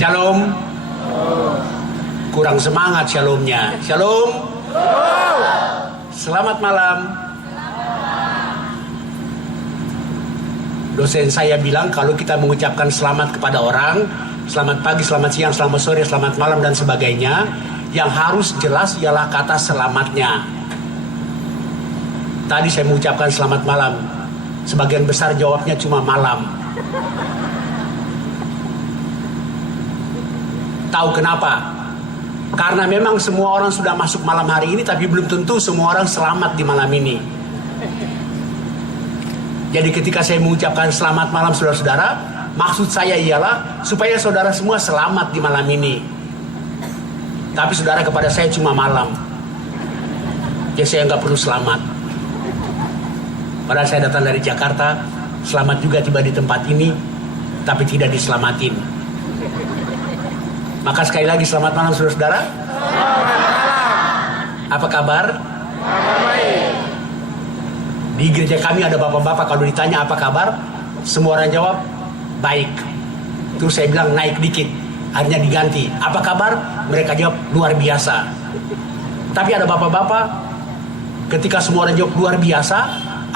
Shalom. Kurang semangat shalomnya. Shalom. Selamat malam. Dosen saya bilang kalau kita mengucapkan selamat kepada orang, selamat pagi, selamat siang, selamat sore, selamat malam dan sebagainya, yang harus jelas ialah kata selamatnya. Tadi saya mengucapkan selamat malam, sebagian besar jawabnya cuma malam. Tahu kenapa? Karena memang semua orang sudah masuk malam hari ini, tapi belum tentu semua orang selamat di malam ini. Jadi ketika saya mengucapkan selamat malam saudara-saudara, maksud saya ialah supaya saudara semua selamat di malam ini. Tapi saudara kepada saya cuma malam, jadi saya nggak perlu selamat. Padahal saya datang dari Jakarta, selamat juga tiba di tempat ini, tapi tidak diselamatin. Maka sekali lagi selamat malam saudara-saudara. Apa kabar? Baik. Di gereja kami ada bapak-bapak, kalau ditanya apa kabar, semua orang jawab baik. Terus saya bilang naik dikit, akhirnya diganti, apa kabar? Mereka jawab luar biasa. Tapi ada bapak-bapak, ketika semua orang jawab luar biasa,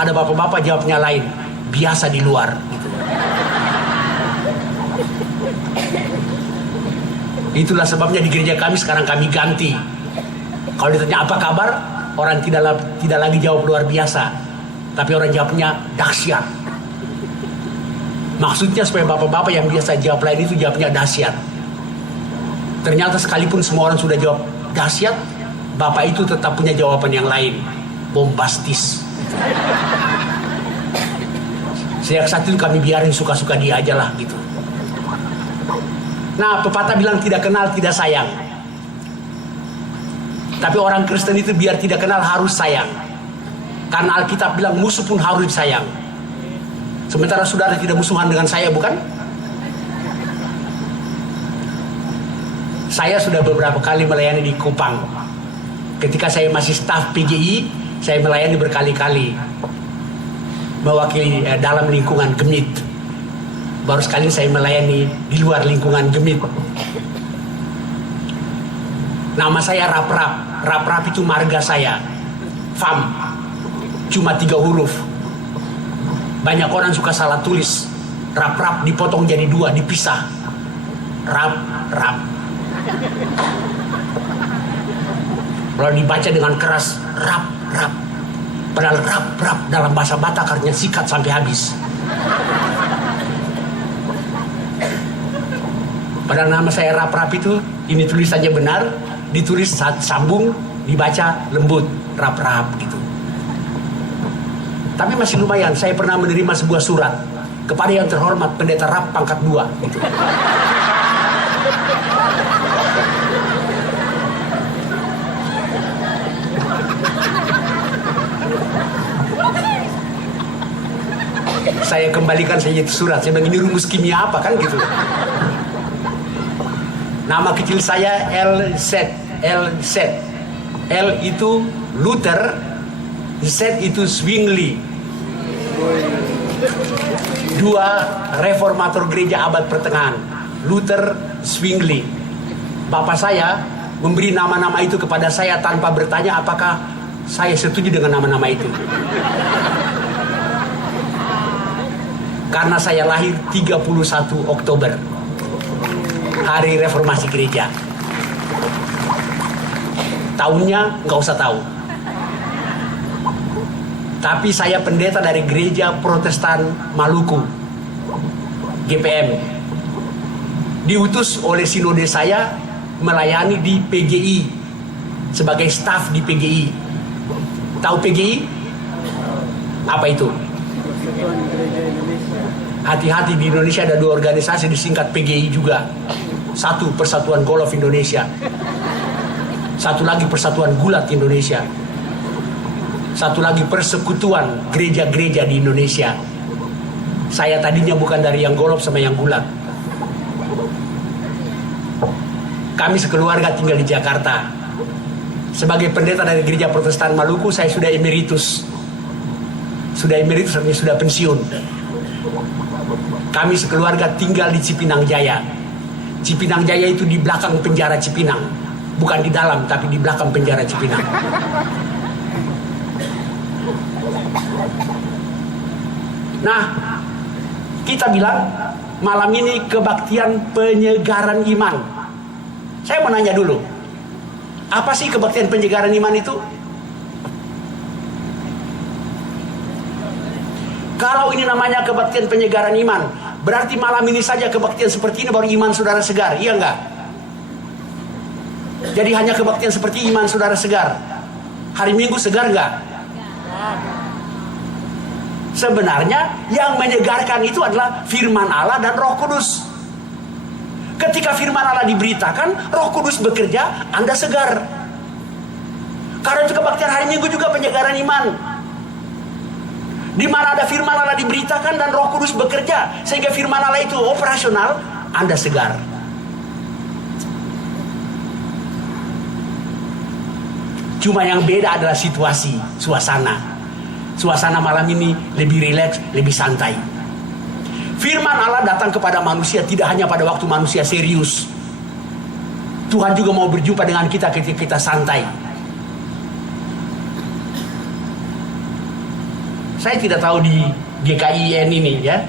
ada bapak-bapak jawabnya lain, biasa di luar. Itulah sebabnya di gereja kami sekarang kami ganti. Kalau ditanya apa kabar, orang tidak lagi jawab luar biasa, tapi orang jawabnya dahsyat. Maksudnya supaya bapak-bapak yang biasa jawab lain itu jawabnya dahsyat. Ternyata sekalipun semua orang sudah jawab dahsyat, bapak itu tetap punya jawaban yang lain, bombastis. Sejak saat itu kami biarin suka-suka dia aja lah gitu. Nah, pepatah bilang tidak kenal tidak sayang. Tapi orang Kristen itu biar tidak kenal harus sayang. Karena Alkitab bilang musuh pun harus disayang. Sementara saudara tidak musuhan dengan saya, bukan? Saya sudah beberapa kali melayani di Kupang. Ketika saya masih staf PGI, saya melayani berkali-kali. Mewakili dalam lingkungan Gemit. Baru sekali saya melayani di luar lingkungan Gemit. Nama saya Rap-Rap. Rap-Rap itu marga saya. Fam. Cuma 3 huruf. Banyak orang suka salah tulis. Rap-Rap dipotong jadi 2, dipisah. Rap-Rap. Kalau dibaca dengan keras, Rap-Rap. Padahal Rap-Rap dalam bahasa Batak artinya sikat sampai habis. Padahal nama saya Rap-Rap itu, ini tulisannya benar, ditulis saat sambung, dibaca lembut, Rap-Rap gitu. Tapi masih lumayan, saya pernah menerima sebuah surat kepada yang terhormat pendeta Rap pangkat 2 gitu. Saya kembalikan saja itu surat, saya bilang ini rumus kimia apa kan gitu. Nama kecil saya LZ. L itu Luther, Z itu Zwingli. 2 reformator gereja abad pertengahan, Luther, Zwingli. Bapak saya memberi nama-nama itu kepada saya tanpa bertanya apakah saya setuju dengan nama-nama itu. Karena saya lahir 31 Oktober, hari reformasi gereja. Tahunnya nggak usah tahu. Tapi saya pendeta dari gereja Protestan Maluku, GPM. Diutus oleh sinode saya melayani di PGI sebagai staf di PGI. Tahu PGI? Apa itu? Hati-hati, di Indonesia ada 2 organisasi disingkat PGI juga. Satu Persatuan Golf Indonesia, satu lagi Persatuan Gulat Indonesia, satu lagi Persekutuan Gereja-Gereja di Indonesia. Saya tadinya bukan dari yang golf sama yang gulat. Kami sekeluarga tinggal di Jakarta. Sebagai pendeta dari gereja Protestan Maluku, saya sudah emeritus. Artinya sudah pensiun. Kami sekeluarga tinggal di Cipinang Jaya. Cipinang Jaya itu di belakang penjara Cipinang. Bukan di dalam, tapi di belakang penjara Cipinang. Nah, kita bilang malam ini kebaktian penyegaran iman. Saya mau nanya dulu, apa sih kebaktian penyegaran iman itu? Kalau ini namanya kebaktian penyegaran iman, berarti malam ini saja kebaktian seperti ini baru iman saudara segar, iya enggak? Jadi hanya kebaktian seperti iman saudara segar. Hari Minggu segar enggak? Sebenarnya yang menyegarkan itu adalah firman Allah dan Roh Kudus. Ketika firman Allah diberitakan, Roh Kudus bekerja, Anda segar. Karena itu kebaktian hari Minggu juga penyegaran iman. Di mana ada firman Allah diberitakan dan Roh Kudus bekerja, sehingga firman Allah itu operasional, Anda segar. Cuma yang beda adalah situasi, suasana. Suasana malam ini lebih rileks, lebih santai. Firman Allah datang kepada manusia tidak hanya pada waktu manusia serius. Tuhan juga mau berjumpa dengan kita ketika kita santai. Saya tidak tahu di GKIN ini ya.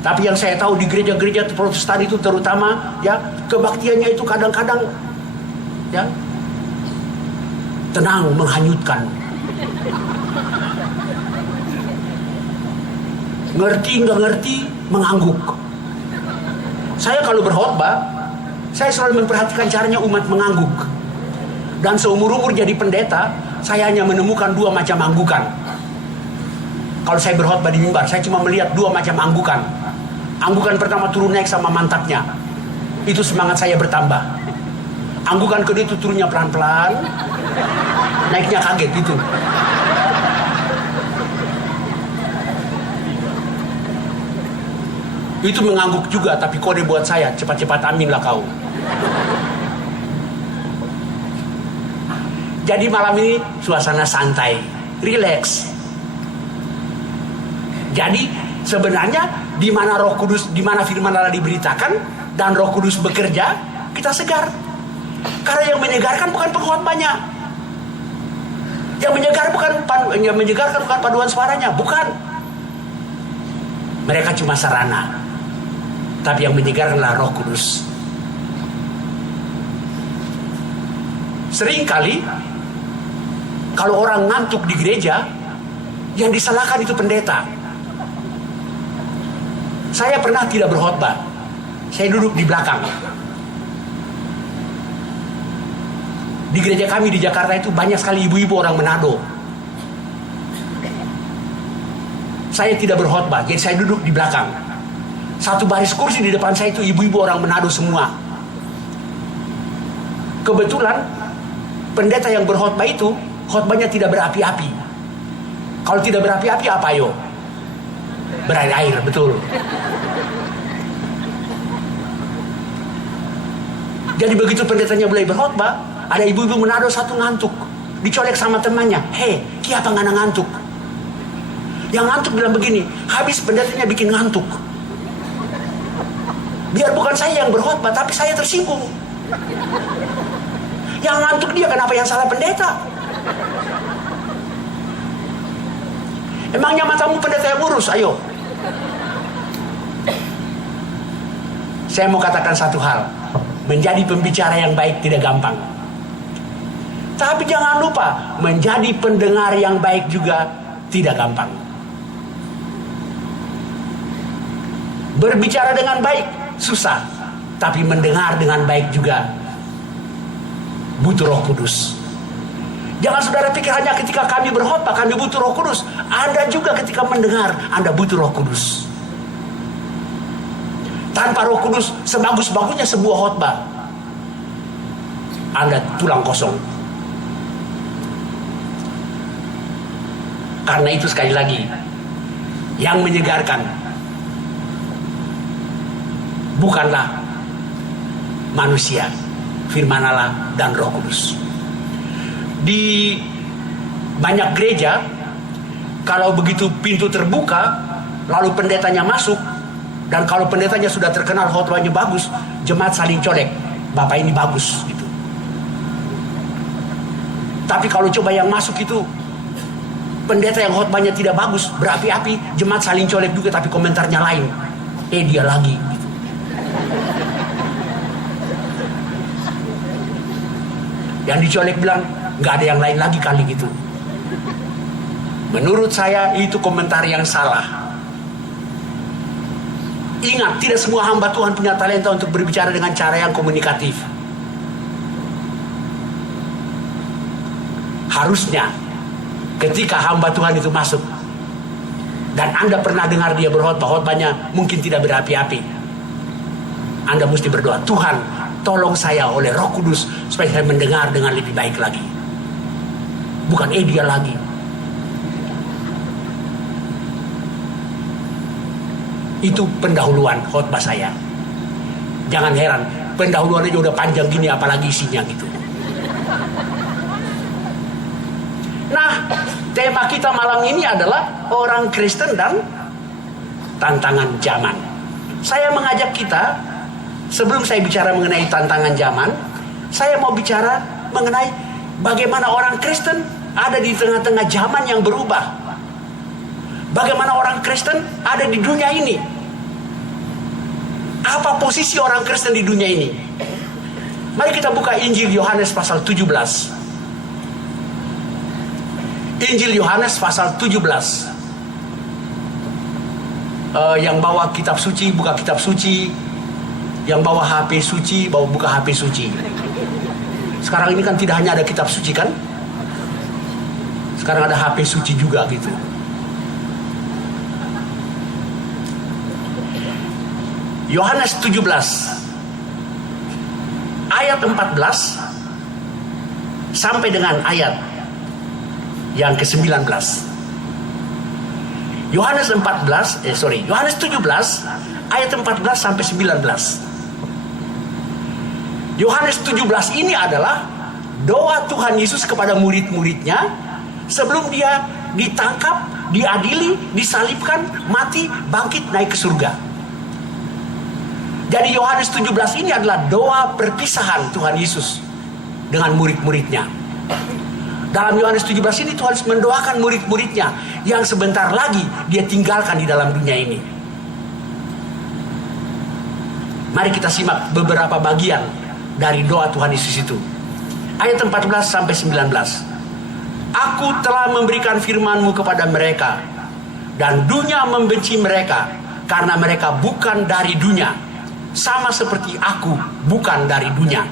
Tapi yang saya tahu di gereja-gereja Protestan itu terutama ya, kebaktiannya itu kadang-kadang ya tenang, menghanyutkan. Ngerti nggak ngerti, mengangguk. Saya kalau berkhotbah, saya selalu memperhatikan caranya umat mengangguk. Dan seumur-umur jadi pendeta, saya hanya menemukan dua macam anggukan. Kalau saya berkhotbah di mimbar, saya cuma melihat dua macam anggukan. Anggukan pertama turun naik sama mantapnya. Itu semangat saya bertambah. Anggukan kedua itu turunnya pelan-pelan, naiknya kaget gitu. Itu mengangguk juga, tapi kode buat saya, cepat-cepat amin lah kau. Jadi malam ini suasana santai, rileks. Jadi sebenarnya di mana Roh Kudus, di mana firman Allah diberitakan dan Roh Kudus bekerja, kita segar. Karena yang menyegarkan bukan pengkhotbahnya. Yang menyegarkan bukan paduan suaranya, bukan. Mereka cuma sarana. Tapi yang menyegarkanlah Roh Kudus. Seringkali kalau orang ngantuk di gereja, yang disalahkan itu pendeta. Saya pernah tidak berkhotbah. Saya duduk di belakang. Di gereja kami di Jakarta itu banyak sekali ibu-ibu orang Manado. Saya tidak berkhotbah, jadi saya duduk di belakang. Satu baris kursi di depan saya itu ibu-ibu orang Manado semua. Kebetulan pendeta yang berkhotbah itu khotbahnya tidak berapi-api. Kalau tidak berapi-api apa yo? Berair-air, betul. Jadi begitu pendetanya mulai berkhotbah, ada ibu-ibu Manado satu ngantuk, dicolek sama temannya. Hei, kiapa ngana ngantuk? Yang ngantuk bilang begini, habis pendetanya bikin ngantuk. Biar bukan saya yang berkhotbah, tapi saya tersinggung. Yang ngantuk dia, kenapa yang salah pendeta? Emangnya matamu pendeta yang urus? Ayo. Saya mau katakan satu hal. Menjadi pembicara yang baik tidak gampang. Tapi jangan lupa, menjadi pendengar yang baik juga tidak gampang. Berbicara dengan baik susah, tapi mendengar dengan baik juga butuh Roh Kudus. Jangan saudara pikir hanya ketika kami berkhotbah kami butuh Roh Kudus. Anda juga ketika mendengar Anda butuh Roh Kudus. Tanpa Roh Kudus, sebagus-bagusnya sebuah khotbah, Anda tulang kosong. Karena itu sekali lagi, yang menyegarkan bukanlah manusia, firman Allah dan Roh Kudus. Di banyak gereja, kalau begitu pintu terbuka, lalu pendetanya masuk, dan kalau pendetanya sudah terkenal khotbahnya bagus, jemaat saling colek, bapak ini bagus gitu. Tapi kalau coba yang masuk itu pendeta yang khotbahnya tidak bagus, berapi-api, jemaat saling colek juga tapi komentarnya lain. Dia lagi gitu. Yang dicolek bilang nggak ada yang lain lagi kali gitu. Menurut saya itu komentar yang salah. Ingat, tidak semua hamba Tuhan punya talenta untuk berbicara dengan cara yang komunikatif. Harusnya ketika hamba Tuhan itu masuk dan Anda pernah dengar dia berkhotbah, khotbahnya mungkin tidak berapi-api, Anda mesti berdoa, Tuhan tolong saya oleh Roh Kudus supaya saya mendengar dengan lebih baik lagi. Bukan dia lagi. Itu pendahuluan khotbah saya. Jangan heran, pendahuluan aja udah panjang gini apalagi isinya gitu. Nah, tema kita malam ini adalah orang Kristen dan tantangan zaman. Saya mengajak kita, sebelum saya bicara mengenai tantangan zaman, saya mau bicara mengenai bagaimana orang Kristen ada di tengah-tengah zaman yang berubah. Bagaimana orang Kristen ada di dunia ini. Apa posisi orang Kristen di dunia ini? Mari kita buka Injil Yohanes pasal 17. Injil Yohanes pasal 17. Yang bawa kitab suci, buka kitab suci. Yang bawa HP suci, buka HP suci. Sekarang ini kan tidak hanya ada kitab suci kan? Sekarang ada HP suci juga gitu. Yohanes 17 ayat 14 sampai dengan ayat yang ke-19. Yohanes 17 ayat 14 sampai 19. Yohanes 17 ini adalah doa Tuhan Yesus kepada murid-muridnya sebelum dia ditangkap, diadili, disalibkan, mati, bangkit, naik ke surga. Jadi Yohanes 17 ini adalah doa perpisahan Tuhan Yesus dengan murid-muridnya. Dalam Yohanes 17 ini Tuhan Yesus mendoakan murid-muridnya yang sebentar lagi dia tinggalkan di dalam dunia ini. Mari kita simak beberapa bagian dari doa Tuhan Yesus itu. Ayat 14 sampai 19. Aku telah memberikan firman-Mu kepada mereka dan dunia membenci mereka karena mereka bukan dari dunia. Sama seperti aku bukan dari dunia.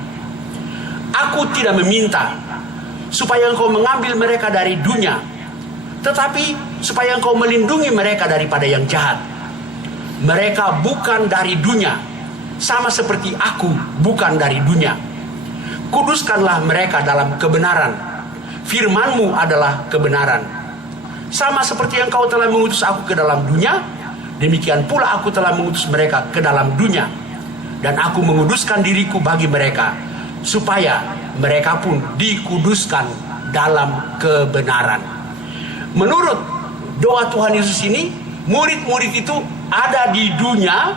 Aku tidak meminta supaya engkau mengambil mereka dari dunia, tetapi supaya engkau melindungi mereka daripada yang jahat. Mereka bukan dari dunia, sama seperti aku bukan dari dunia. Kuduskanlah mereka dalam kebenaran. Firman-Mu adalah kebenaran. Sama seperti engkau telah mengutus aku ke dalam dunia, demikian pula aku telah mengutus mereka ke dalam dunia. Dan aku menguduskan diriku bagi mereka, supaya mereka pun dikuduskan dalam kebenaran. Menurut doa Tuhan Yesus ini, murid-murid itu ada di dunia,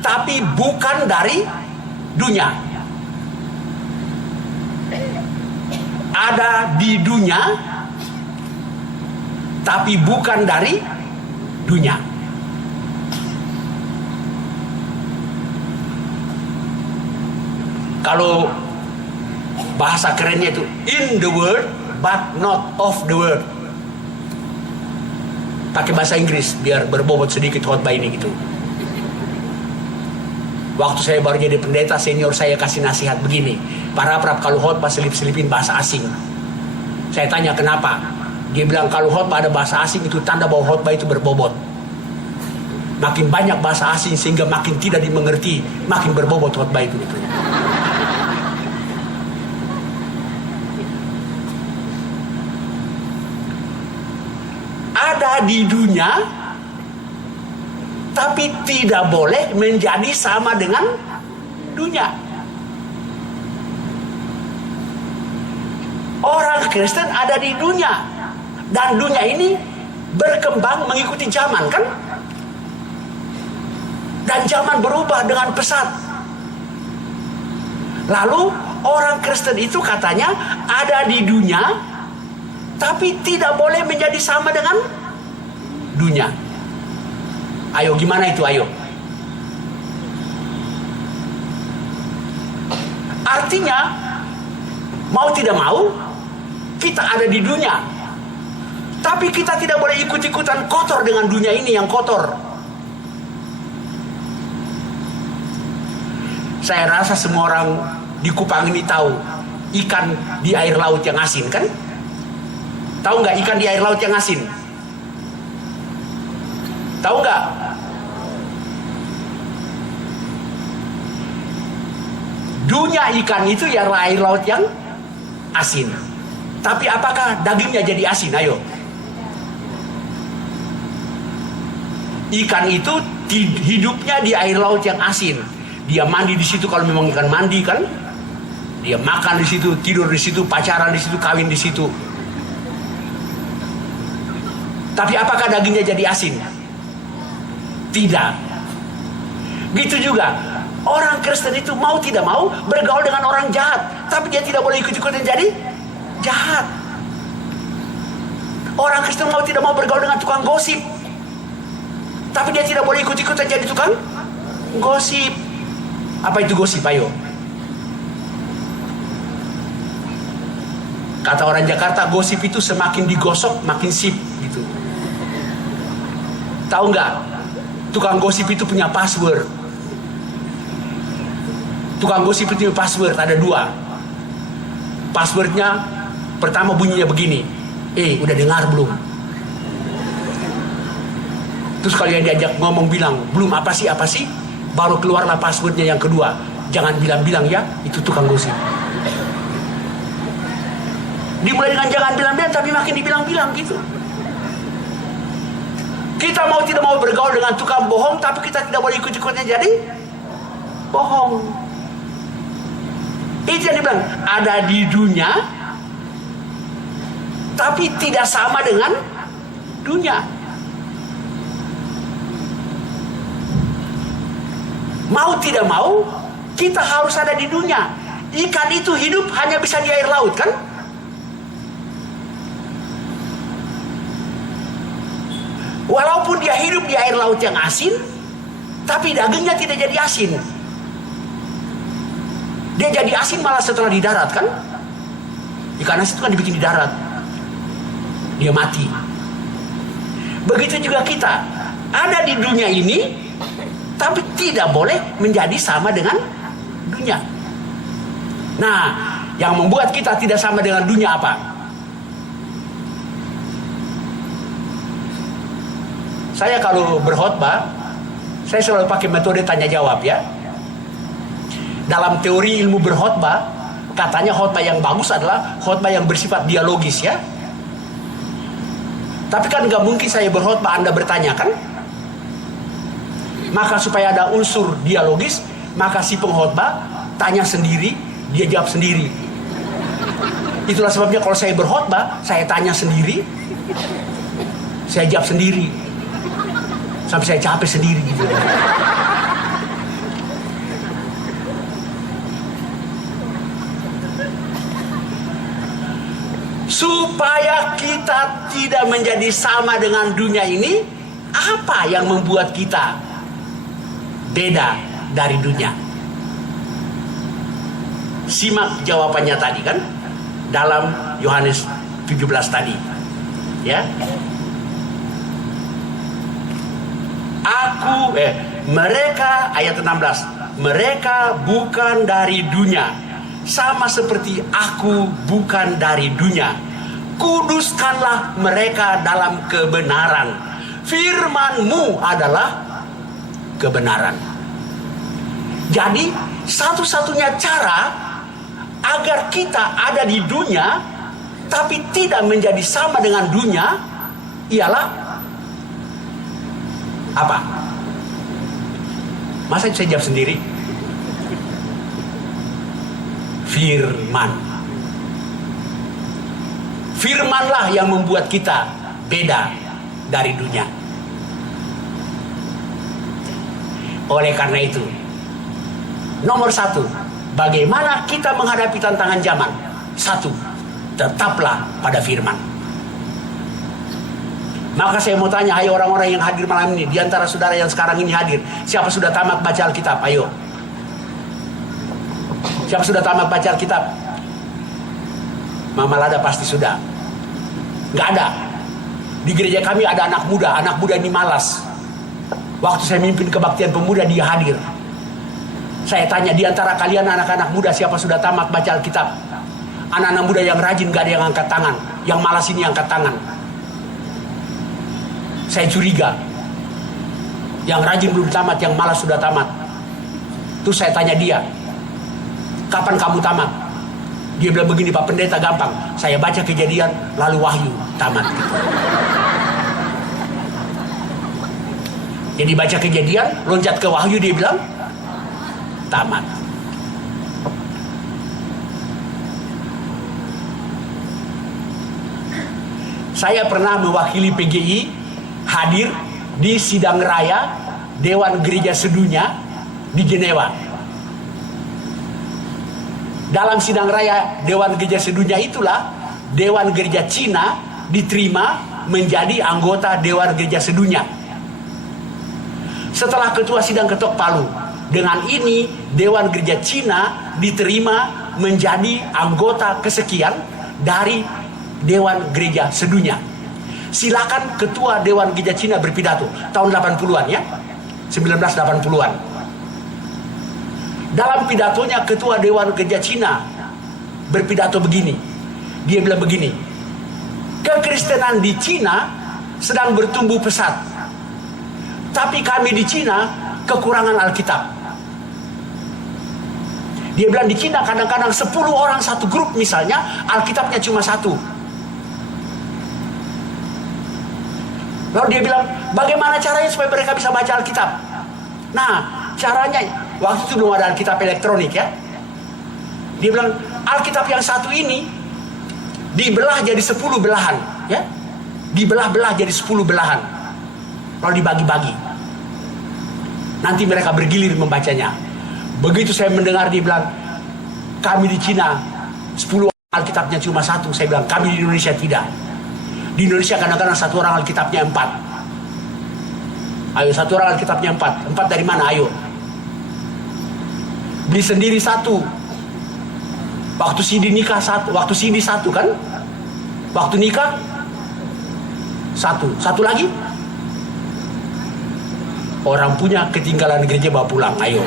tapi bukan dari dunia. Ada di dunia, tapi bukan dari dunia. Kalau bahasa kerennya itu in the world but not of the world. Pakai bahasa Inggris biar berbobot sedikit khotbah ini gitu. Waktu saya baru jadi pendeta, senior saya kasih nasihat begini, para-para kalau khotbah selip-selipin bahasa asing. Saya tanya kenapa? Dia bilang kalau khotbah ada bahasa asing itu tanda bahwa khotbah itu berbobot. Makin banyak bahasa asing sehingga makin tidak dimengerti, makin berbobot khotbah itu gitu. Ada di dunia, tapi tidak boleh menjadi sama dengan dunia. Orang Kristen ada di dunia, dan dunia ini berkembang mengikuti zaman kan? Dan zaman berubah dengan pesat. Lalu orang Kristen itu katanya ada di dunia, tapi tidak boleh menjadi sama dengan dunia. Ayo, gimana itu? Ayo. Artinya, mau tidak mau, kita ada di dunia, tapi kita tidak boleh ikut-ikutan kotor dengan dunia ini yang kotor. Saya rasa semua orang di Kupang ini tahu ikan di air laut yang asin, kan? Tahu nggak ikan di air laut yang asin? Tahu nggak? Dunia ikan itu ya air laut yang asin. Tapi apakah dagingnya jadi asin? Ayo. Ikan itu hidupnya di air laut yang asin. Dia mandi di situ kalau memang ikan mandi, kan? Dia makan di situ, tidur di situ, pacaran di situ, kawin di situ. Tapi apakah dagingnya jadi asin? Tidak. Gitu juga orang Kristen itu mau tidak mau bergaul dengan orang jahat, tapi dia tidak boleh ikut-ikutan jadi jahat. Orang Kristen mau tidak mau bergaul dengan tukang gosip, tapi dia tidak boleh ikut-ikutan jadi tukang gosip. Apa itu gosip? Ayo. Kata orang Jakarta, gosip itu semakin digosok makin sip gitu. Tahu nggak? Tukang gosip itu punya password. Tukang gosip itu punya password, ada 2. Passwordnya pertama bunyinya begini. Udah dengar belum? Terus kalau yang diajak ngomong bilang, belum, apa sih? Baru keluarlah passwordnya yang kedua. Jangan bilang-bilang ya, itu tukang gosip. Dimulai dengan jangan bilang-bilang, tapi makin dibilang-bilang gitu. Kita mau tidak mau bergaul dengan tukang bohong, tapi kita tidak boleh ikut-ikutnya jadi bohong. Itu yang dibilang, ada di dunia, tapi tidak sama dengan dunia. Mau tidak mau, kita harus ada di dunia. Ikan itu hidup hanya bisa di air laut, kan? Walaupun dia hidup di air laut yang asin, tapi dagingnya tidak jadi asin. Dia jadi asin malah setelah di darat, kan? Ikan asin itu kan dibikin di darat. Dia mati. Begitu juga kita. Ada di dunia ini, tapi tidak boleh menjadi sama dengan dunia. Nah, yang membuat kita tidak sama dengan dunia apa? Saya kalau berkhotbah, saya selalu pakai metode tanya jawab ya. Dalam teori ilmu berkhotbah, katanya khotbah yang bagus adalah khotbah yang bersifat dialogis ya. Tapi kan nggak mungkin saya berkhotbah Anda bertanya, kan? Maka supaya ada unsur dialogis, maka si pengkhotbah tanya sendiri, dia jawab sendiri. Itulah sebabnya kalau saya berkhotbah, saya tanya sendiri, saya jawab sendiri, sampai saya capek sendiri gitu. Supaya kita tidak menjadi sama dengan dunia ini, apa yang membuat kita beda dari dunia? Simak jawabannya tadi kan, dalam Yohanes 17 tadi. Ya. Mereka, ayat 16, mereka bukan dari dunia, sama seperti aku bukan dari dunia. Kuduskanlah mereka dalam kebenaran. Firman-Mu adalah kebenaran. Jadi satu-satunya cara agar kita ada di dunia tapi tidak menjadi sama dengan dunia ialah apa? Masa bisa jawab sendiri? Firman. Firmanlah yang membuat kita beda dari dunia. Oleh karena itu, nomor 1, bagaimana kita menghadapi tantangan zaman? Satu, tetaplah pada firman. Maka saya mau tanya, hai orang-orang yang hadir malam ini, di antara saudara yang sekarang ini hadir, siapa sudah tamat baca Alkitab? Ayo. Siapa sudah tamat baca Alkitab? Mama Lada pasti sudah. Nggak ada. Di gereja kami ada anak muda ini malas. Waktu saya mimpin kebaktian pemuda, dia hadir. Saya tanya, di antara kalian anak-anak muda, siapa sudah tamat baca Alkitab? Anak-anak muda yang rajin gak ada yang angkat tangan. Yang malas ini angkat tangan. Saya curiga. Yang rajin belum tamat, yang malas sudah tamat. Terus saya tanya dia, kapan kamu tamat? Dia bilang begini, Pak Pendeta, gampang. Saya baca Kejadian, lalu Wahyu, tamat. Jadi baca Kejadian, loncat ke Wahyu, dia bilang tamat. Saya pernah mewakili PGI hadir di sidang raya Dewan Gereja Sedunia di Jenewa. Dalam sidang raya Dewan Gereja Sedunia itulah Dewan Gereja Cina diterima menjadi anggota Dewan Gereja Sedunia. Setelah ketua sidang ketok palu, dengan ini Dewan Gereja Cina diterima menjadi anggota kesekian dari Dewan Gereja Sedunia. Silakan ketua Dewan Gereja Cina berpidato tahun 80-an ya. 1980-an. Dalam pidatonya ketua Dewan Gereja Cina berpidato begini. Dia bilang begini, kekristenan di Cina sedang bertumbuh pesat. Tapi kami di Cina kekurangan Alkitab. Dia bilang di Cina kadang-kadang 10 orang satu grup misalnya, Alkitabnya cuma satu. Lalu dia bilang, bagaimana caranya supaya mereka bisa baca Alkitab? Nah, caranya, waktu itu belum ada Alkitab elektronik ya. Dia bilang, Alkitab yang satu ini dibelah jadi 10 belahan ya. Dibelah-belah jadi 10 belahan. Lalu dibagi-bagi. Nanti mereka bergilir membacanya. Begitu saya mendengar dia bilang, kami di Cina 10 Alkitabnya cuma satu. Saya bilang, kami di Indonesia tidak. Di Indonesia kadang-kadang satu orang Alkitabnya 4. Ayo, satu orang Alkitabnya 4. 4 dari mana? Ayo. Beli sendiri satu. Waktu CD nikah satu. Waktu CD satu kan? Waktu nikah satu. Satu lagi? Orang punya ketinggalan gereja bawa pulang. Ayo.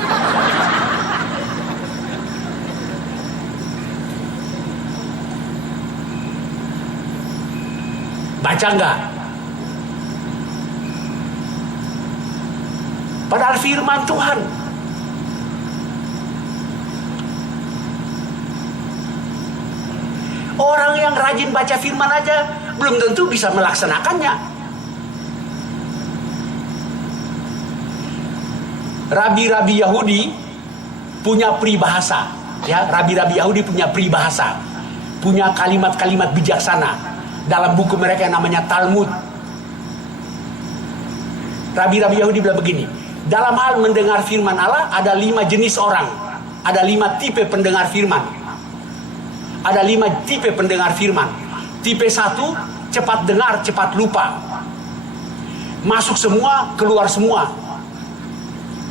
Baca enggak? Padahal firman Tuhan. Orang yang rajin baca firman aja belum tentu bisa melaksanakannya. Rabi-rabi Yahudi punya peribahasa, ya, rabi-rabi Yahudi punya peribahasa, punya kalimat-kalimat bijaksana. Dalam buku mereka yang namanya Talmud. Rabi-rabi Yahudi bilang begini, dalam hal mendengar firman Allah ada 5 jenis orang. Ada 5 tipe pendengar firman. Ada 5 tipe pendengar firman. Tipe 1, cepat dengar, cepat lupa. Masuk semua, keluar semua.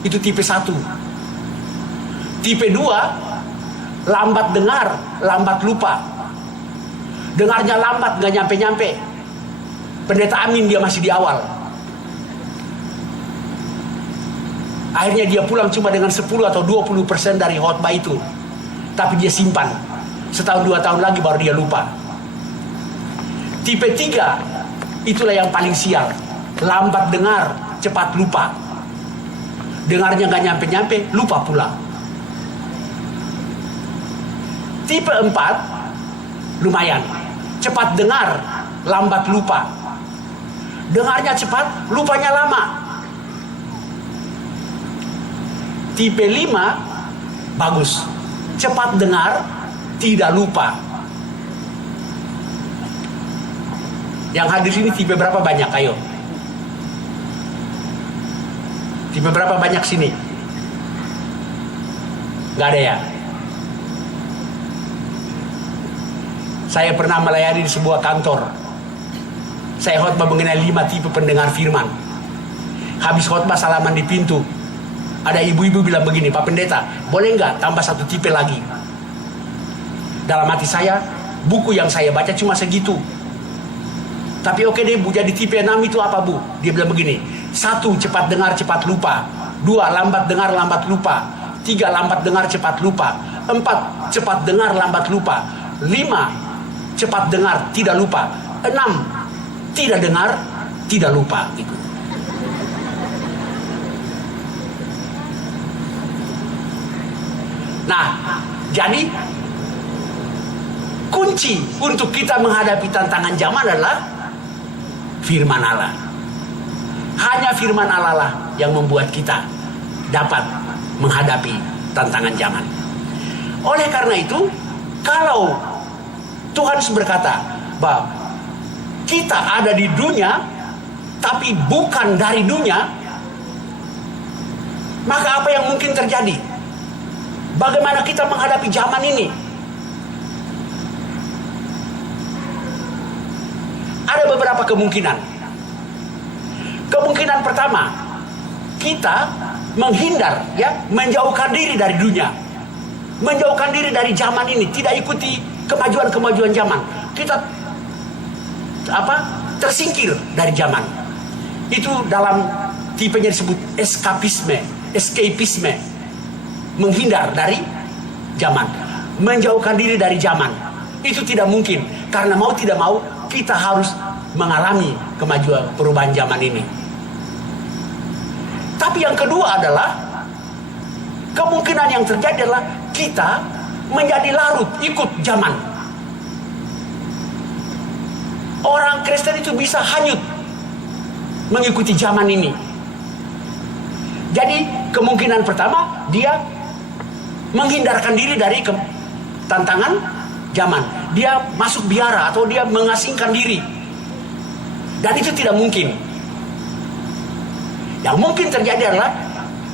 Itu tipe 1. Tipe 2, lambat dengar, lambat lupa. Dengarnya lambat, gak nyampe-nyampe. Pendeta Amin dia masih di awal. Akhirnya dia pulang cuma dengan 10 atau 20% dari khotbah itu. Tapi dia simpan. Setahun 2 tahun lagi baru dia lupa. Tipe 3, itulah yang paling sial. Lambat dengar, cepat lupa. Dengarnya gak nyampe-nyampe, lupa pula. Tipe 4, lumayan. Cepat dengar, lambat lupa. Dengarnya cepat, lupanya lama. Tipe 5, bagus. Cepat dengar, tidak lupa. Yang hadir sini tipe berapa banyak? Ayo. Tipe berapa banyak sini? Gak ada ya? Saya pernah melayani di sebuah kantor. Saya khotbah mengenai 5 tipe pendengar firman. Habis khotbah salaman di pintu. Ada ibu-ibu bilang begini, Pak Pendeta, boleh nggak tambah 1 tipe lagi? Dalam hati saya, buku yang saya baca cuma segitu. Tapi oke deh Bu, jadi tipe 6 itu apa Bu? Dia bilang begini, 1, cepat dengar cepat lupa. 2, lambat dengar lambat lupa. 3, lambat dengar cepat lupa. 4, cepat dengar lambat lupa. 5, cepat dengar tidak lupa. 6, tidak dengar tidak lupa gitu. Nah, jadi kunci untuk kita menghadapi tantangan zaman adalah firman Allah. Hanya firman Allah lah yang membuat kita dapat menghadapi tantangan zaman. Oleh karena itu, kalau Tuhan berkata bahwa kita ada di dunia tapi bukan dari dunia, maka apa yang mungkin terjadi? Bagaimana kita menghadapi zaman ini? Ada beberapa kemungkinan. Kemungkinan pertama, kita menghindar, menjauhkan diri dari dunia, menjauhkan diri dari zaman ini, tidak ikuti kemajuan-kemajuan zaman. Kita tersingkir dari zaman. Itu dalam tipenya disebut escapisme, menghindar dari zaman, menjauhkan diri dari zaman. Itu tidak mungkin, karena mau tidak mau kita harus mengalami kemajuan perubahan zaman ini. Tapi yang kedua adalah kemungkinan yang terjadi adalah kita menjadi larut ikut zaman. Orang Kristen itu bisa hanyut mengikuti zaman ini. Jadi kemungkinan pertama, dia menghindarkan diri dari tantangan zaman. Dia masuk biara atau dia mengasingkan diri. Dan itu tidak mungkin. Yang mungkin terjadi adalah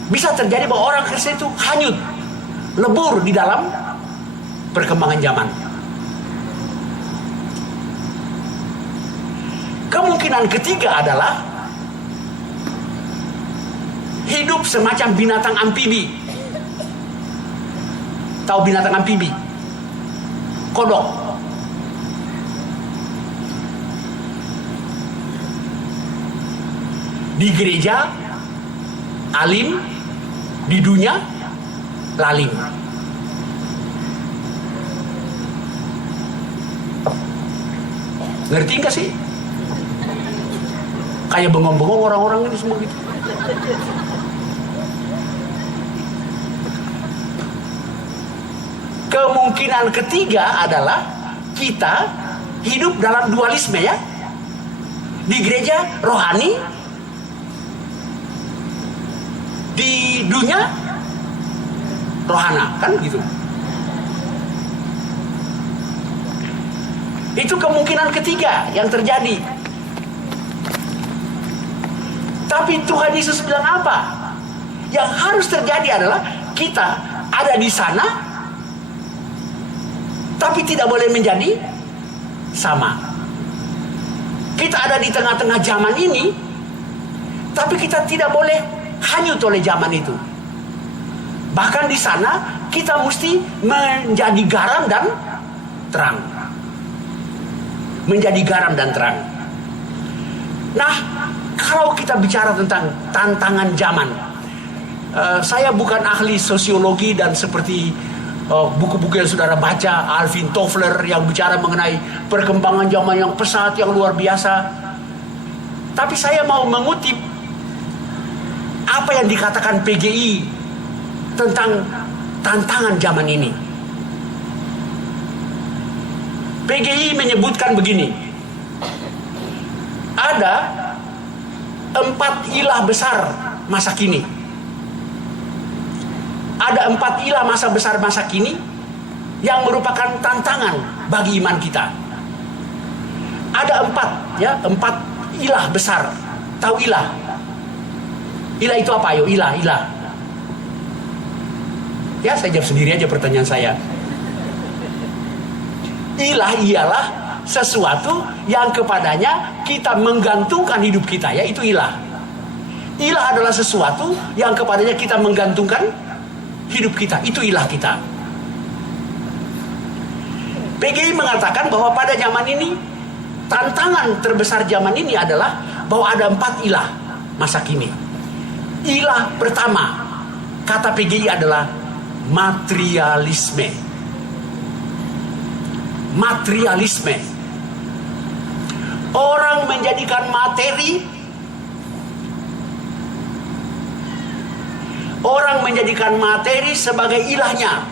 bisa terjadi bahwa orang Kristen itu hanyut, lebur di dalam perkembangan zaman. Kemungkinan ketiga adalah hidup semacam binatang amfibi. Tahu binatang amfibi? Kodok. Di gereja alim, di dunia lalim. Ngerti nggak sih? Kayak bengong-bengong orang-orang ini semua gitu. Kemungkinan ketiga adalah kita hidup dalam dualisme, ya. Di gereja rohani, di dunia rohana, kan gitu. Itu kemungkinan ketiga yang terjadi. Tapi Tuhan Yesus bilang apa? Yang harus terjadi adalah kita ada di sana, tapi tidak boleh menjadi sama. Kita ada di tengah-tengah zaman ini, tapi kita tidak boleh hanyut oleh zaman itu. Bahkan di sana kita mesti menjadi garam dan terang. Menjadi garam dan terang. Nah, kalau kita bicara tentang tantangan zaman, saya bukan ahli sosiologi dan seperti buku-buku yang saudara baca, Alvin Toffler yang bicara mengenai perkembangan zaman yang pesat, yang luar biasa. Tapi saya mau mengutip apa yang dikatakan PGI tentang tantangan zaman ini. PGI menyebutkan begini, ada 4 ilah besar masa kini. Ada 4 ilah masa besar masa kini yang merupakan tantangan bagi iman kita. Ada 4 ilah besar. Tahu ilah? Ilah itu apa? Ayo, ilah. Ya, saya jawab sendiri aja pertanyaan saya. Ilah ialah sesuatu yang kepadanya kita menggantungkan hidup kita, yaitu ilah. Ilah adalah sesuatu yang kepadanya kita menggantungkan hidup kita, itu ilah kita. PGI mengatakan bahwa pada zaman ini, tantangan terbesar zaman ini adalah bahwa ada 4 ilah masa kini. Ilah pertama, kata PGI adalah materialisme. Materialisme. Orang menjadikan materi, orang menjadikan materi sebagai ilahnya.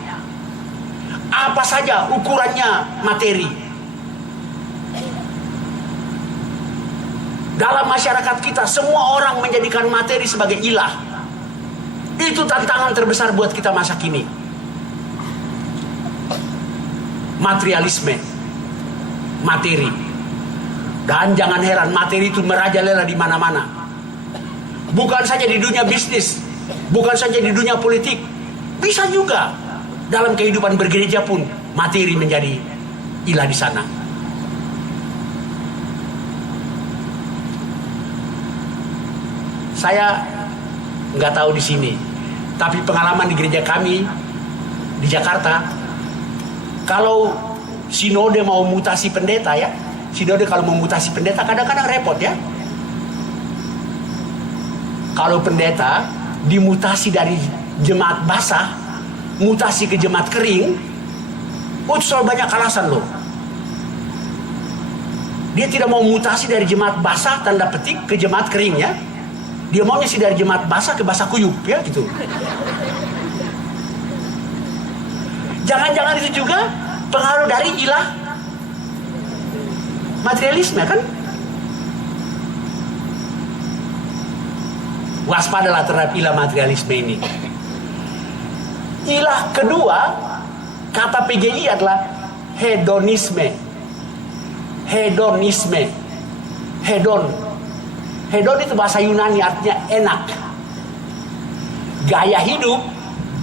Apa saja ukurannya materi. Dalam masyarakat kita, semua orang menjadikan materi sebagai ilah. Itu tantangan terbesar buat kita masa kini. Materialisme. Materi. Dan jangan heran, materi itu merajalela di mana-mana. Bukan saja di dunia bisnis, bukan saja di dunia politik, bisa juga dalam kehidupan bergereja pun materi menjadi ilah di sana. Saya nggak tahu di sini, tapi pengalaman di gereja kami di Jakarta, kalau sinode mau mutasi pendeta ya, sinode kalau mau mutasi pendeta kadang-kadang repot ya. Kalau pendeta dimutasi dari jemaat basah, mutasi ke jemaat kering, itu selalu banyak alasan loh. Dia tidak mau mutasi dari jemaat basah tanda petik ke jemaat kering ya. Dia maunya sih dari jemaat basah ke basah kuyup ya gitu. Jangan-jangan itu juga pengaruh dari ilah materialisme kan? Waspadalah terhadap ilah materialisme ini. Ilah kedua, kata PGI adalah hedonisme. Hedonisme. Hedon. Hedon itu bahasa Yunani artinya enak. Gaya hidup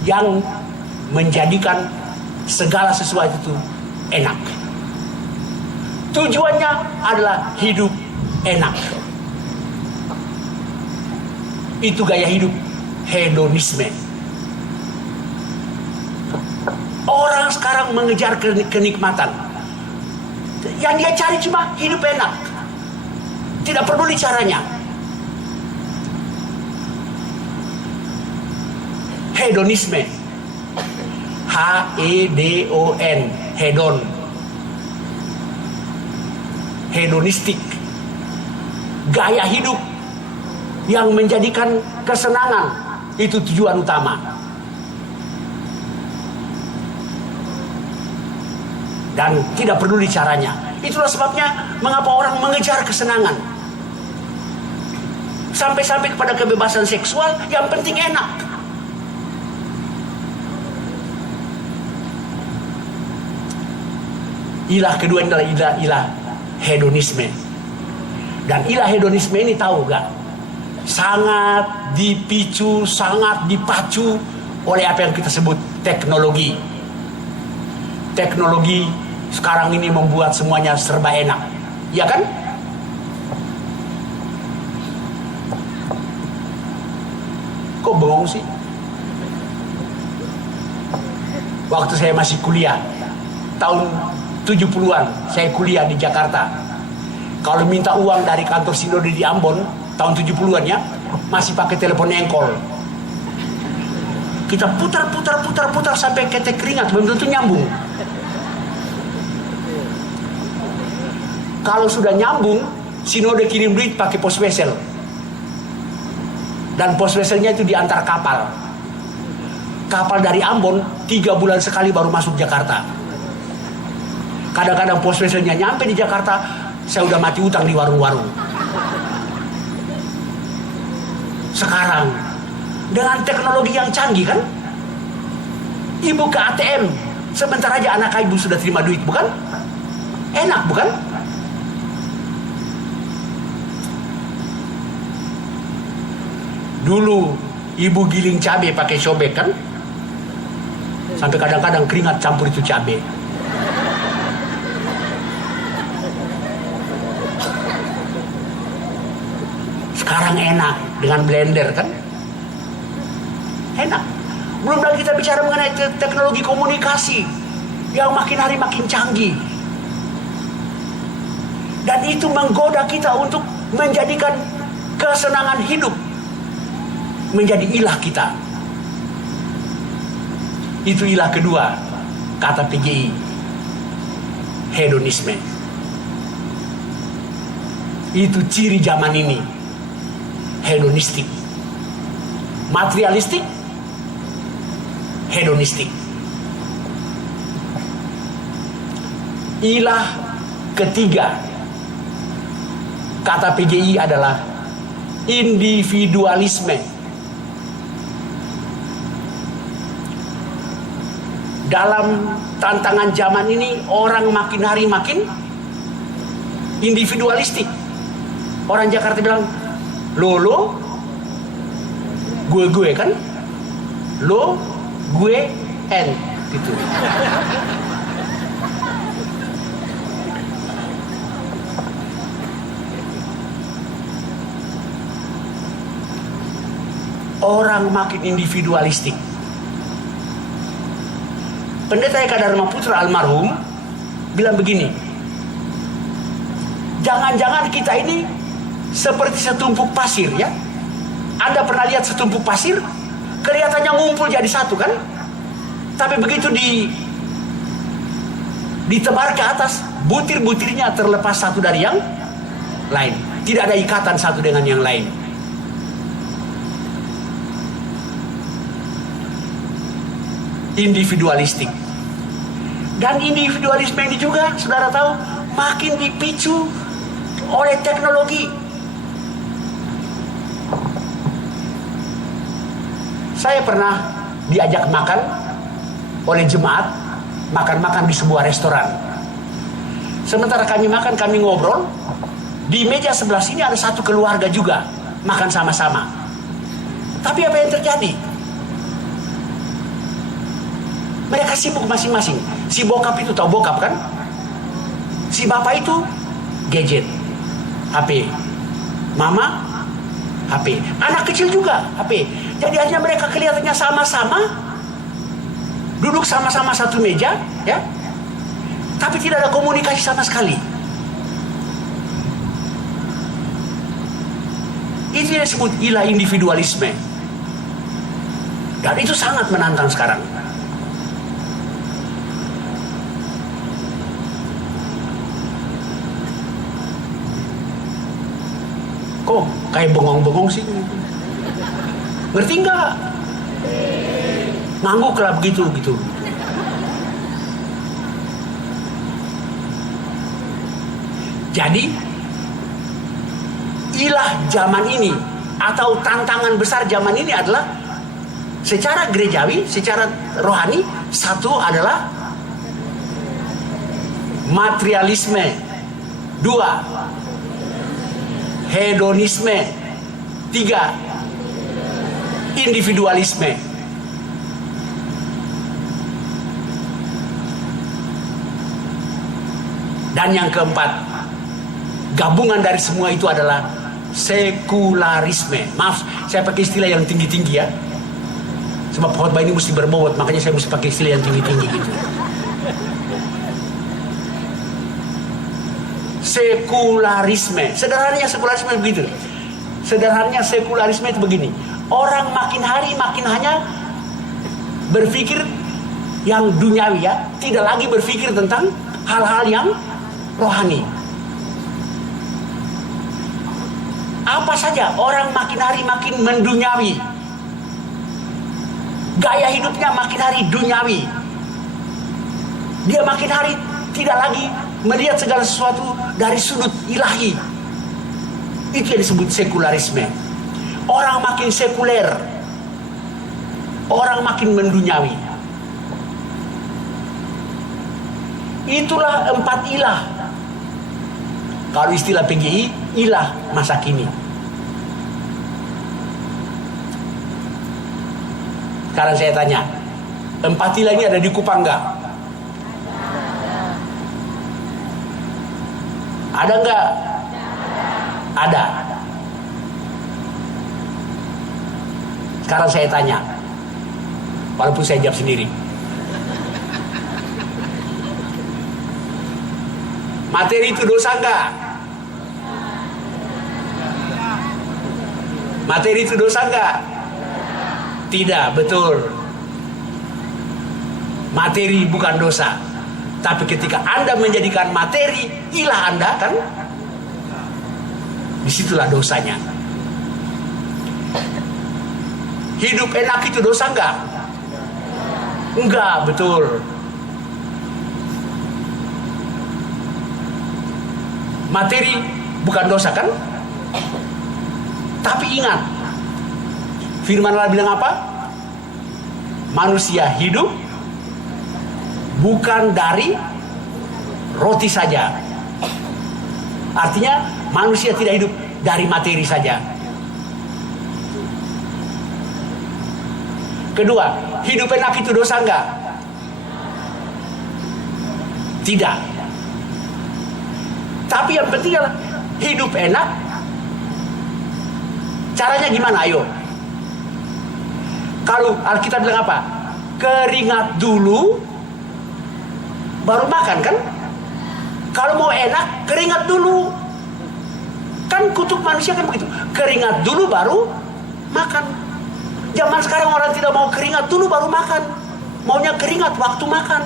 yang menjadikan segala sesuatu itu enak. Tujuannya adalah hidup enak. Itu gaya hidup hedonisme. Orang sekarang mengejar kenikmatan. Yang dia cari cuma hidup enak. Tidak peduli caranya. Hedonisme. H-E-D-O-N. Hedon. Hedonistik. Gaya hidup yang menjadikan kesenangan itu tujuan utama. Dan tidak peduli caranya. Itulah sebabnya mengapa orang mengejar kesenangan. Sampai-sampai kepada kebebasan seksual, yang penting enak. Ilah kedua adalah ilah hedonisme. Dan ilah hedonisme ini tahu gak? Sangat dipicu, sangat dipacu oleh apa yang kita sebut teknologi. Teknologi sekarang ini membuat semuanya serba enak. Ya kan? Kok bengong sih? Waktu saya masih kuliah, tahun 70-an, saya kuliah di Jakarta. Kalau minta uang dari kantor sinode di Ambon, tahun 70-an ya, masih pakai telepon engkol. Kita putar sampai ketek keringat, belum tentu nyambung. Kalau sudah nyambung, sinode kirim duit pakai pos wesel. Dan pos weselnya itu diantar kapal. Kapal dari Ambon 3 bulan sekali baru masuk Jakarta. Kadang-kadang pos weselnya nyampe di Jakarta, saya udah mati utang di warung-warung. Sekarang dengan teknologi yang canggih kan, ibu ke ATM sebentar aja anak ibu sudah terima duit, bukan? Enak bukan? Dulu ibu giling cabai pakai cobek kan, sampai kadang-kadang keringat campur itu cabai. Sekarang enak dengan blender kan? Enak. Belum lagi kita bicara mengenai teknologi komunikasi yang makin hari makin canggih. Dan itu menggoda kita untuk menjadikan kesenangan hidup menjadi ilah kita. Itu ilah kedua, kata PGI, hedonisme. Itu ciri zaman ini, hedonistik. Materialistik, hedonistik. Ilah ketiga, kata PGI, adalah individualisme. Dalam tantangan zaman ini, orang makin hari makin individualistik. Orang Jakarta bilang, lo, gue kan, lo, gue, and, gitu. Orang makin individualistik. Pendeta Eka Dharma Putra almarhum bilang begini, jangan-jangan kita ini seperti setumpuk pasir, ya. Anda pernah lihat setumpuk pasir? Kelihatannya ngumpul jadi satu kan? Tapi begitu ditebar ke atas, butir-butirnya terlepas satu dari yang lain. Tidak ada ikatan satu dengan yang lain. Individualistik. Dan individualisme ini juga, saudara tahu, makin dipicu oleh teknologi. Saya pernah diajak makan oleh jemaat, makan-makan di sebuah restoran. Sementara kami makan, kami ngobrol, di meja sebelah sini ada satu keluarga juga makan sama-sama. Tapi apa yang terjadi? Mereka sibuk masing-masing. Si bokap itu, tahu bokap kan? Si bapak itu gadget, HP. Mama, HP. Anak kecil juga, HP. Jadi akhirnya mereka kelihatannya sama-sama, duduk sama-sama satu meja, ya. Tapi tidak ada komunikasi sama sekali. Itu yang disebut ilah individualisme. Dan itu sangat menantang sekarang. Kok kayak bengong-bengong sih? Ngerti nggak? Ngangguk lah begitu. Jadi ilah zaman ini atau tantangan besar zaman ini adalah secara gerejawi, secara rohani, satu adalah materialisme, dua hedonisme, tiga individualisme. Dan yang keempat, gabungan dari semua itu adalah sekularisme. Maaf, saya pakai istilah yang tinggi-tinggi ya. Sebab khotbah ini mesti berbobot, makanya saya mesti pakai istilah yang tinggi-tinggi gitu. Sekularisme. Sederhananya sekularisme begitu. Sederhananya sekularisme itu begini. Orang makin hari makin hanya berpikir yang duniawi, ya. Tidak lagi berpikir tentang hal-hal yang rohani. Apa saja, orang makin hari makin menduniawi. Gaya hidupnya makin hari duniawi. Dia makin hari tidak lagi melihat segala sesuatu dari sudut ilahi. Itu yang disebut sekularisme. Orang makin sekuler, orang makin menduniawi. Itulah empat ilah. Kalau istilah PGI, ilah masa kini. Sekarang saya tanya, empat ilah ini ada di Kupang nggak? Ada nggak? Ada. Sekarang saya tanya, walaupun saya jawab sendiri. Materi itu dosa enggak? Materi itu dosa enggak? Tidak, betul. Materi bukan dosa. Tapi ketika Anda menjadikan materi ilah Anda, kan? Disitulah dosanya. Hidup enak itu dosa enggak? Enggak, betul. Materi bukan dosa, kan? Tapi ingat, firman Allah bilang apa? Manusia hidup bukan dari roti saja. Artinya manusia tidak hidup dari materi saja. Kedua, hidup enak itu dosa enggak? Tidak. Tapi yang penting adalah hidup enak. Caranya gimana? Ayo. Kalau Alkitab bilang apa? Keringat dulu baru makan, kan? Kalau mau enak, keringat dulu. Kan kutuk manusia kan begitu. Keringat dulu baru makan. Zaman sekarang orang tidak mau keringat dulu baru makan. Maunya keringat waktu makan.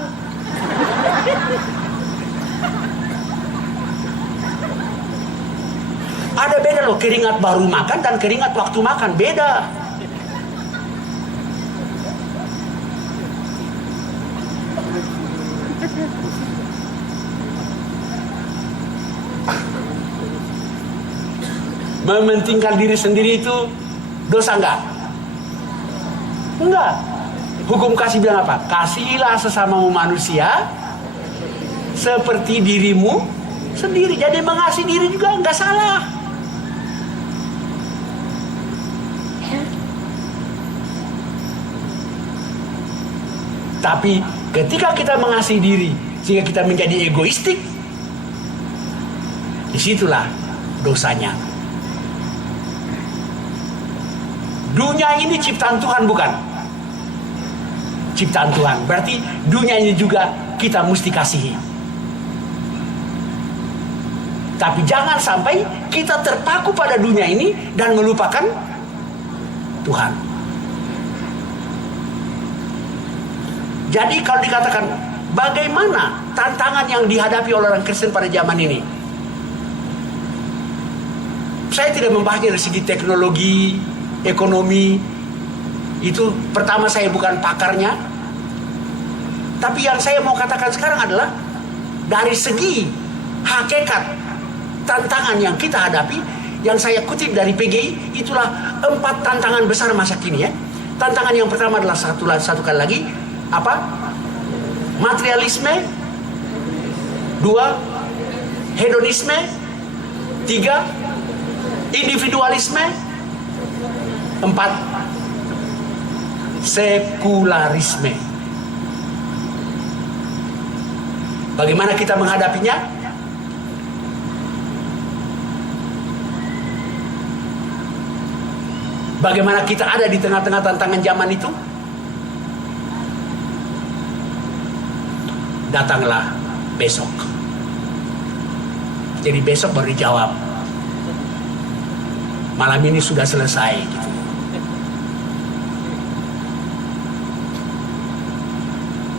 Ada beda loh, keringat baru makan dan keringat waktu makan, beda. Mementingkan diri sendiri itu dosa enggak? Enggak. Hukum kasih bilang apa? Kasihilah sesamamu manusia seperti dirimu sendiri. Jadi mengasihi diri juga enggak salah. Tapi ketika kita mengasihi diri sehingga kita menjadi egoistik, disitulah dosanya. Dunia ini ciptaan Tuhan bukan? Ciptaan Tuhan. Berarti dunia ini juga kita mesti kasihi. Tapi jangan sampai kita terpaku pada dunia ini dan melupakan Tuhan. Jadi kalau dikatakan bagaimana tantangan yang dihadapi oleh orang Kristen pada zaman ini, saya tidak membahasnya dari segi teknologi, ekonomi. Itu pertama, saya bukan pakarnya. Tapi yang saya mau katakan sekarang adalah dari segi hakikat tantangan yang kita hadapi, yang saya kutip dari PGI, itulah 4 tantangan besar masa kini ya. Tantangan yang pertama adalah satu kali lagi apa? Materialisme. 2, hedonisme. 3, individualisme. 4, sekularisme. Bagaimana kita menghadapinya? Bagaimana kita ada di tengah-tengah tantangan zaman itu? Datanglah besok. Jadi besok baru dijawab. Malam ini sudah selesai gitu.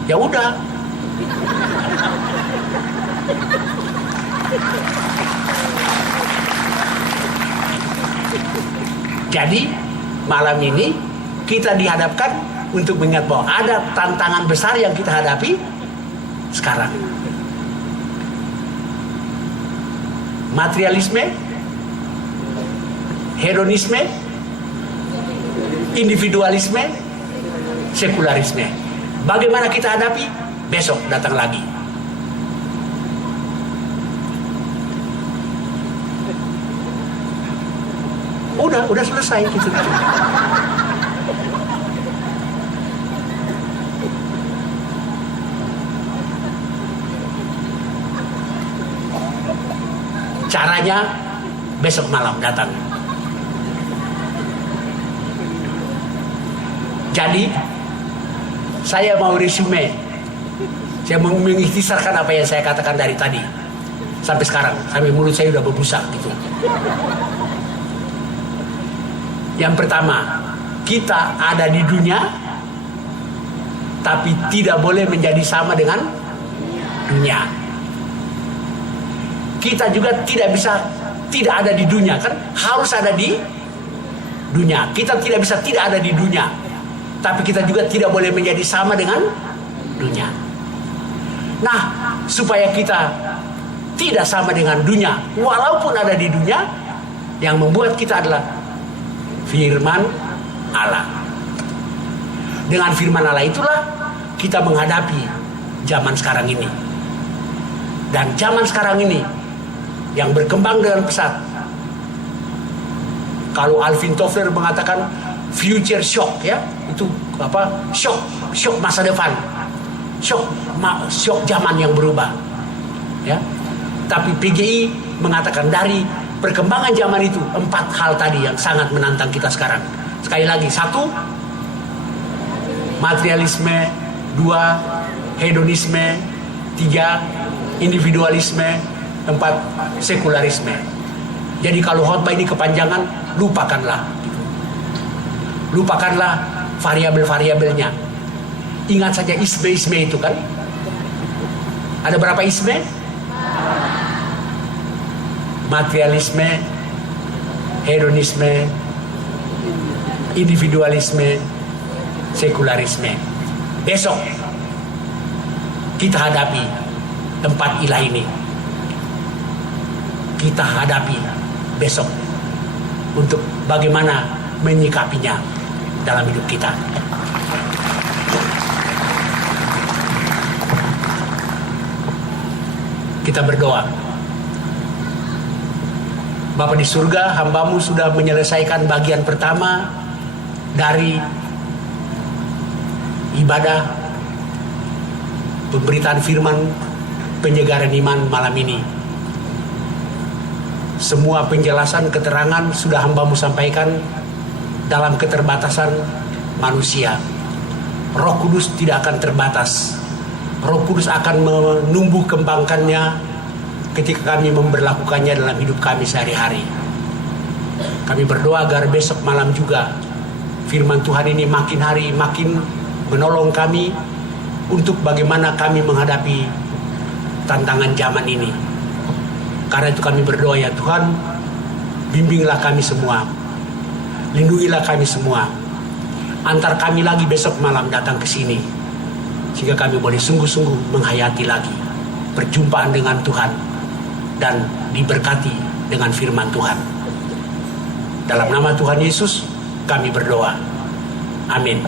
Ya udah. Jadi malam ini kita dihadapkan untuk mengingat bahwa ada tantangan besar yang kita hadapi sekarang. Materialisme, hedonisme, individualisme, sekularisme. Bagaimana kita hadapi? Besok datang lagi. Udah selesai gitu. Caranya besok malam datang. Jadi saya mau resume, saya mau mengikhtisarkan apa yang saya katakan dari tadi sampai sekarang, sampai mulut saya udah berbusa gitu. Yang pertama, kita ada di dunia, tapi tidak boleh menjadi sama dengan dunia. Kita juga tidak bisa tidak ada di dunia, kan harus ada di dunia. Kita tidak bisa tidak ada di dunia, tapi kita juga tidak boleh menjadi sama dengan dunia. Nah, supaya kita tidak sama dengan dunia, walaupun ada di dunia, yang membuat kita adalah firman Allah. Dengan firman Allah itulah kita menghadapi zaman sekarang ini. Dan zaman sekarang ini yang berkembang dengan pesat. Kalau Alvin Toffler mengatakan future shock, ya, itu apa? Shock masa depan. Shock zaman yang berubah. Ya. Tapi PGI mengatakan dari perkembangan zaman itu 4 hal tadi yang sangat menantang kita sekarang. Sekali lagi, 1, materialisme, 2, hedonisme, 3, individualisme, 4, sekularisme. Jadi kalau khotbah ini kepanjangan, lupakanlah. Lupakanlah variabel-variabelnya. Ingat saja isme itu kan. Ada berapa isme? Materialisme, hedonisme, individualisme, sekularisme. Besok kita hadapi 4 ilah ini. Kita hadapi besok untuk bagaimana menyikapinya dalam hidup kita. Kita berdoa. Bapa di surga, hambamu sudah menyelesaikan bagian pertama dari ibadah pemberitaan firman penyegaran iman malam ini. Semua penjelasan keterangan sudah hambamu sampaikan dalam keterbatasan manusia. Roh Kudus tidak akan terbatas. Roh Kudus akan menumbuh kembangkannya ketika kami memberlakukannya dalam hidup kami sehari-hari. Kami berdoa agar besok malam juga firman Tuhan ini makin hari makin menolong kami untuk bagaimana kami menghadapi tantangan zaman ini. Karena itu kami berdoa, ya Tuhan, bimbinglah kami semua, lindungilah kami semua, antar kami lagi besok malam datang ke sini, sehingga kami boleh sungguh-sungguh menghayati lagi perjumpaan dengan Tuhan dan diberkati dengan firman Tuhan. Dalam nama Tuhan Yesus kami berdoa. Amin.